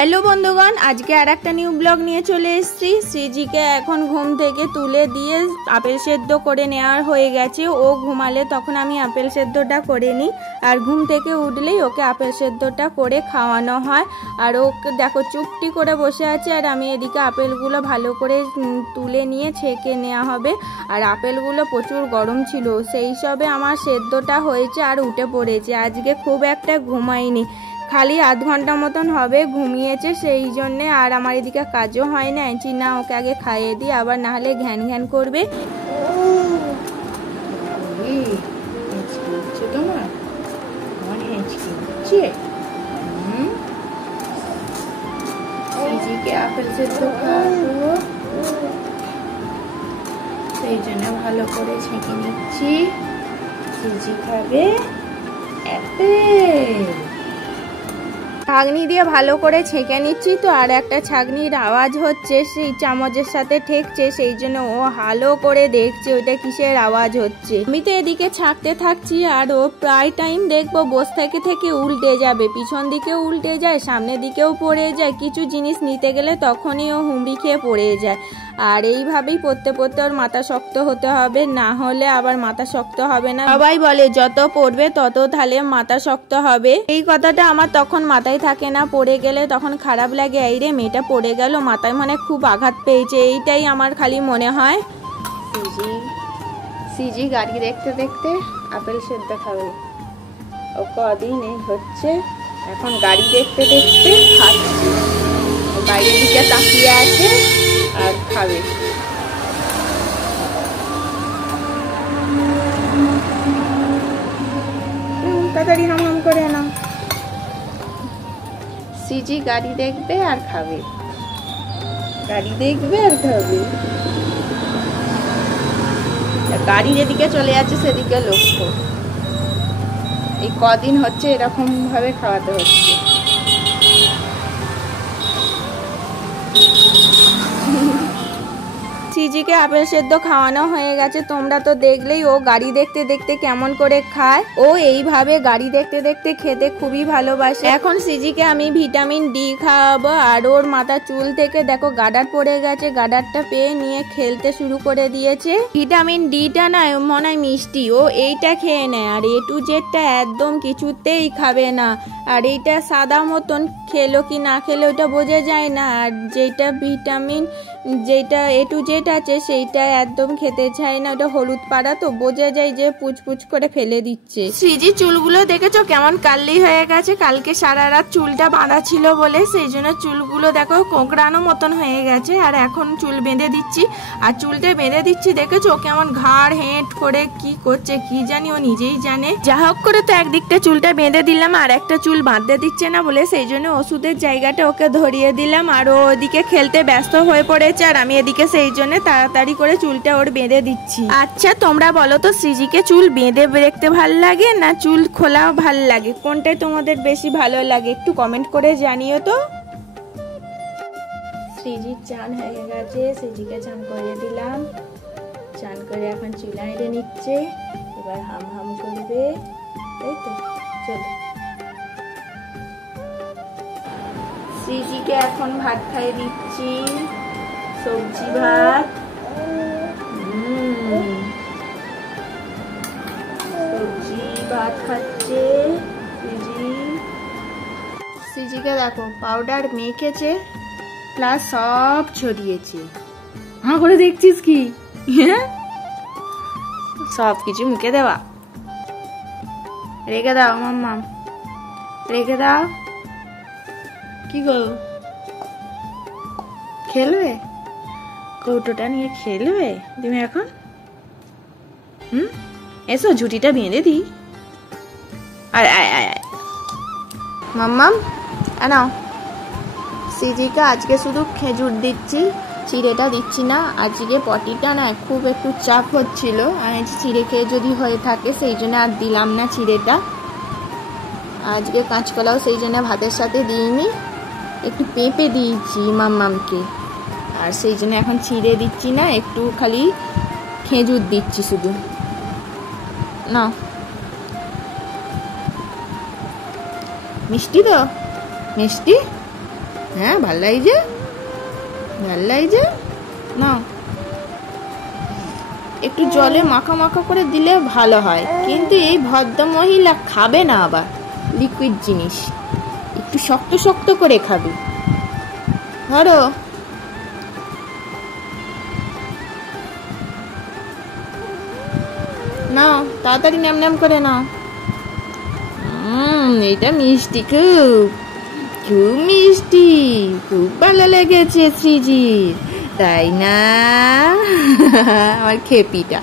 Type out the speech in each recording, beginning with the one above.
Hello বন্ধুগণ, আজকে আর একটা নিউ ব্লগ নিয়ে চলে এসেছি। শ্রীজিকে এখন ঘুম থেকে তুলে দিয়ে আপেল সেদ্ধ করে নেওয়ার হয়ে গেছে। ও ঘুমালে তখন আমি আপেল সেদ্ধটা করে নিই, আর ঘুম থেকে উঠলেই ওকে আপেল সেদ্ধটা করে খাওয়ানো হয়। আর ওকে দেখো চুপটি করে বসে আছে, আর আমি এদিকে আপেলগুলো ভালো করে তুলে নিয়ে ছেঁকে নেওয়া হবে। আর আপেলগুলো প্রচুর গরম ছিল, সেই সবে আমার সেদ্ধটা হয়েছে আর উঠে পড়েছে। আজকে খুব একটা ঘুমাইনি, খালি আধ ঘন্টা মতন হবে ঘুমিয়েছে, সেই জন্যে। আর আমার এদিকে কাজও হয় না, না ওকে আগে খাইয়ে দিই, আবার না হলে ঘ্যান ঘ্যান করবে। আপেল সেদ্ধ খাওয়াবো, সেই জন্য ভালো করে ছেঁকে নিচ্ছি। সিজি খাবে আপেল। ছাঁকনি দিয়ে ভালো করে ছেঁকে নিচ্ছি তো, আর একটা ছাঁকনির আওয়াজ হচ্ছে, সেই চামচের সাথে ঠেকছে, সেই জন্য ও ভালো করে দেখছে ওইটা কিসের আওয়াজ হচ্ছে। আমি তো এদিকে ছাঁকতে থাকছি, আর ও প্রায় টাইম দেখবো বসে থেকে থেকে উল্টে যাবে, পিছন দিকেও উল্টে যায়, সামনের দিকেও পড়ে যায়। কিছু জিনিস নিতে গেলে তখনই ও হুমড়ি খেয়ে পড়ে যায়। আর এইভাবেই পড়তে পড়তে ওর মাথা শক্ত হতে হবে, না হলে আবার মাথা শক্ত হবে না। সবাই বলে যত পড়বে তত তাহলে মাথা শক্ত হবে, এই কথাটা আমার তখন মাথায় থাকে না। পড়ে গেলে তখন খারাপ লাগে, এই রে মেয়েটা পড়ে গেল, মাথায় মানে খুব আঘাত পেয়েছে, এইটাই আমার খালি মনে হয়। সিজি গাড়ি দেখতে দেখতে আপেল সেদ্ধ খাবে। ও কদিন এই হচ্ছে, এখন গাড়ি দেখতে দেখতে খাচ্ছে, বাইরের দিকে তাকিয়ে আছে আর খাবে। তাড়াতাড়ি হাম হাম করে না। সিজি গাড়ি দেখবে আর খাবে, গাড়ি দেখবে আর খাবে। গাড়ি যেদিকে চলে যাচ্ছে সেদিকে লক্ষ্য। এই কদিন হচ্ছে এরকম ভাবে খাওয়াতে হচ্ছে। সিজিকে আপেল সেদ্ধ খাওয়ানো হয়ে গেছে, তোমরা তো দেখলেই ও গাড়ি দেখতে দেখতে কেমন করে খায়। ও এইভাবে গাড়ি দেখতে দেখতে খেতে খুবই ভালোবাসে। এখন সিজিকে আমি ভিটামিন ডি খাওয়াবো, আর ওর মাথার চুল থেকে দেখো গাডার পড়ে গেছে, গাডারটা পেয়ে নিয়ে খেলতে শুরু করে দিয়েছে। ভিটামিন ডিটা না মনে হয় মিষ্টি, ও এইটা খেয়ে নেয়, আর এ টু জেডটা একদম কিছুতেই খাবে না। আর এইটা সাদা মতন, খেলো কি না খেলো ওটা বোঝা যায় না। আর যেটা ভিটামিন, যেটা এ টু জেড আছে সেইটা একদম খেতে চায় না, ওটা হলুদ পাড়া তো বোঝা যায় যে পুচপুচ করে ফেলে দিচ্ছে। সিজি চুলগুলো দেখেছো কেমন কার্লি হয়ে গেছে, কালকে সারা রাত চুলটা বাঁধা ছিল বলে সেই জন্য চুলগুলো দেখো কোঁকড়ানো মতন হয়ে গেছে। আর এখন চুল বেঁধে দিচ্ছি, আর চুলটা বেঁধে দিচ্ছি দেখেছো কেমন ঘাড় হেঁট করে কি করছে, কি জানি ও নিজেই জানে। যা হোক করে তো একদিকটা চুলটা বেঁধে দিলাম, আর একটা চুল বাঁধতে দিচ্ছে না বলে সেই জন্য ওষুধের জায়গাটা ওকে ধরিয়ে দিলাম। আর ও ওদিকে খেলতে ব্যস্ত হয়ে পড়েছে, আর আমি এদিকে সেই জন্য তাড়াতাড়ি করে চুলটা ওর বেঁধে দিচ্ছি। আচ্ছা তোমরা বলো তো, সৃজিকে চুল বেঁধে দেখতে ভাল লাগে না চুল খোলা ভাল লাগে, কোনটাই তোমাদের বেশি ভালো লাগে একটু কমেন্ট করে জানিও তো। সৃজির চান হয়ে গেছে, সৃজিকে চান করে দিলাম, চান করে এখন চুলা এঁড়ে নিচ্ছে, এবার হাম হাম করবে, তাই তো। চলো সৃজিকে এখন ভাত খাইয়ে দিচ্ছি, সবজি ভাত। সবজি ভাত খাচ্ছে সিজিকে দেখো পাউডার মেখেছে প্লাস সব ছড়িয়েছে। হ্যাঁ করে দেখছিস কি? সব কিছু মুখে দেওয়া, রেখে দাও মাম্মা, রেখে দাও। কি গো খেলবে? কৌটোটা নিয়ে খেলবে তুমি এখন? এসো ঝুটিটা বেঁধে দিই। আয় আয় আয় আয় মাম্মাম আনাও। সিজিকে আজকে শুধু খেজুর দিচ্ছি, চিড়েটা দিচ্ছি না। আজকে পটিটা না খুব একটু চাপ হচ্ছিল, আমি চিড়ে খেয়ে যদি হয়ে থাকে সেই জন্য আর দিলাম না চিড়েটা। আজকে কাঁচকলাও সেই জন্য ভাতের সাথে দিইনি, একটু পেঁপে দিয়েছি মাম্মামকে, আর সেই জন্য এখন চিড়ে দিচ্ছি না, একটু খালি খেজুর দিচ্ছি শুধু। না মিষ্টি তো, মিষ্টি হ্যাঁ ভাল লাগছে, ভাল লাগছে। না একটু জলে মাখা মাখা করে দিলে ভালো হয়, কিন্তু এই ভদ্র মহিলা খাবে না, আবার লিকুইড জিনিস একটু শক্ত শক্ত করে খাবে। ধরো নাও, তাড়াতাড়ি নাম নাম করে নাও। এটা মিষ্টি, খুব খুব মিষ্টি, খুব ভালো লেগেছে সৃজির, তাই না? আমার খেপিটা।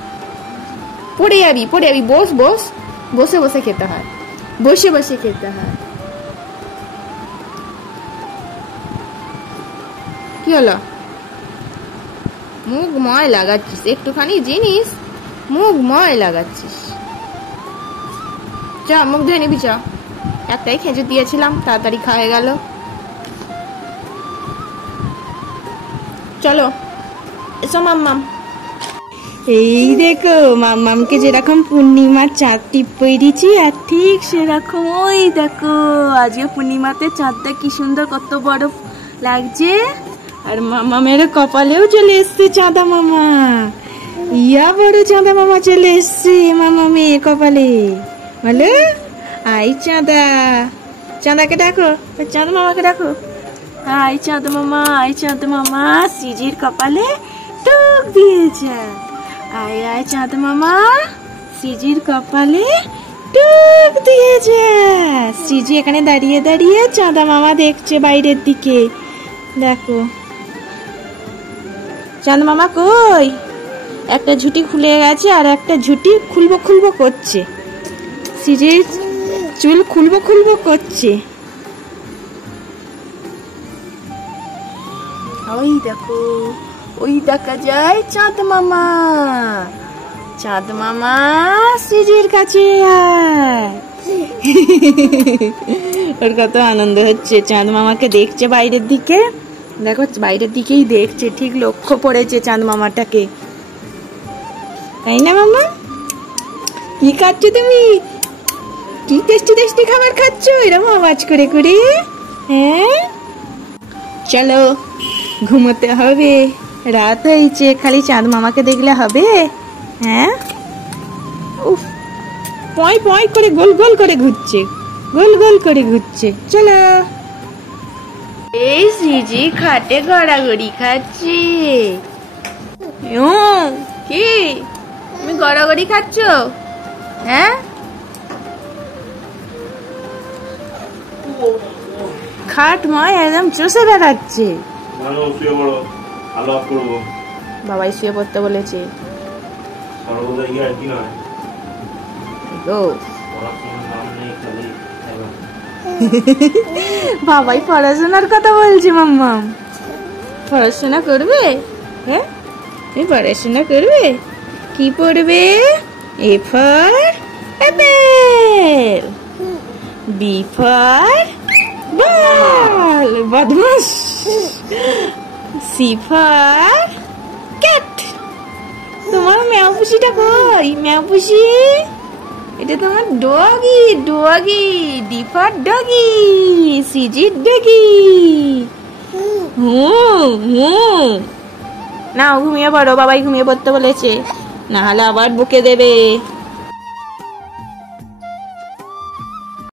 পড়ে যাবি, পড়ে যাবি। বস বস, বসে বসে খেতে হয়, বসে বসে খেতে হয়। কি হলো? মুখ ময় লাগাচ্ছিস, একটুখানি জিনিস মুখ ময় লাগাচ্ছিস। চা মুখ ধুয়ে নিবি, চা। একটাই খেজুর দিয়েছিলাম, তাড়াতাড়ি খাওয়া গেল। চলো এসো মাম্মাম। এই দেখো মাম্মামকে যেরকম পূর্ণিমার চাঁদ টিপ পরিয়েছি, আর ঠিক সেরকম ওই দেখো আজকে পূর্ণিমাতে চাঁদটা কি সুন্দর, কত বড় লাগছে। আর মামামের কপালেও চলে এসছে চাঁদা মামা, ইয়া বড় চাঁদা মামা চলে এসছে মামামের কপালে। বলো আই চাঁদা, চাঁদাকে ডাকো, চাঁদা মামাকে ডাকো। আই চাঁদা মামা, আই চাঁদা মামা, সিজির কপালে টুক দিয়েছে। আয় আয় চাঁদা মামা, সিজির কপালে টুক দিয়েছে। সিজি এখানে দাঁড়িয়ে দাঁড়িয়ে চাঁদা মামা দেখছে বাইরের দিকে। দেখো চাঁদা মামা কই, একটা ঝুঁটি খুলে গেছে আর একটা ঝুঁটি খুলবো খুলবো করছে, সিজির চুল খুলবো খুলবো করছে। ওই দেখো, ওই দেখা যায় চাঁদ মামা, চাঁদ মামা সিজির কাছে ওর কত আনন্দ হচ্ছে, চাঁদ মামাকে দেখছে বাইরের দিকে। দেখো বাইরের দিকেই দেখছে, ঠিক লক্ষ্য পড়েছে চাঁদ মামাটাকে, তাই না মামা? কি খাচ্ছ তুমি? কি টেস্টি টেস্টি খাবার খাচ্ছ এরকম আওয়াজ করে করে? হ্যাঁ চলো ঘুমোতে হবে, রাত হয়েছে, খালি চাঁদ মামাকে দেখলে হবে? হ্যাঁ উফ, পয় পয় করে গোল গোল করে ঘুরছে, গোল গোল করে ঘুরছে। চলো। এই সিজি খাটে গড়াগড়ি খাচ্ছে। কি তুমি গড়াগড়ি খাচ্ছ? হ্যাঁ খাট ময় একদম চষে বেড়াচ্ছে। বাবাই শুয়ে পড়তে বলেছে। বাবাই পড়াশোনার কথা বলছে। মাম্মা পড়াশোনা করবে? হ্যাঁ তুমি পড়াশোনা করবে? কি পড়বে? A for apple, B for ball, বদমাশ, সি ফর ক্যাট। তোমার ম্যাও পুষিটা কই? ম্যাও পুষি, এটা তোমার doggy, doggy, D for doggy, সিজি ডগি। না ঘুমিয়ে পড়ো, বাবাই ঘুমিয়ে পড়তে বলেছে, না হলে আবার বকে দেবে।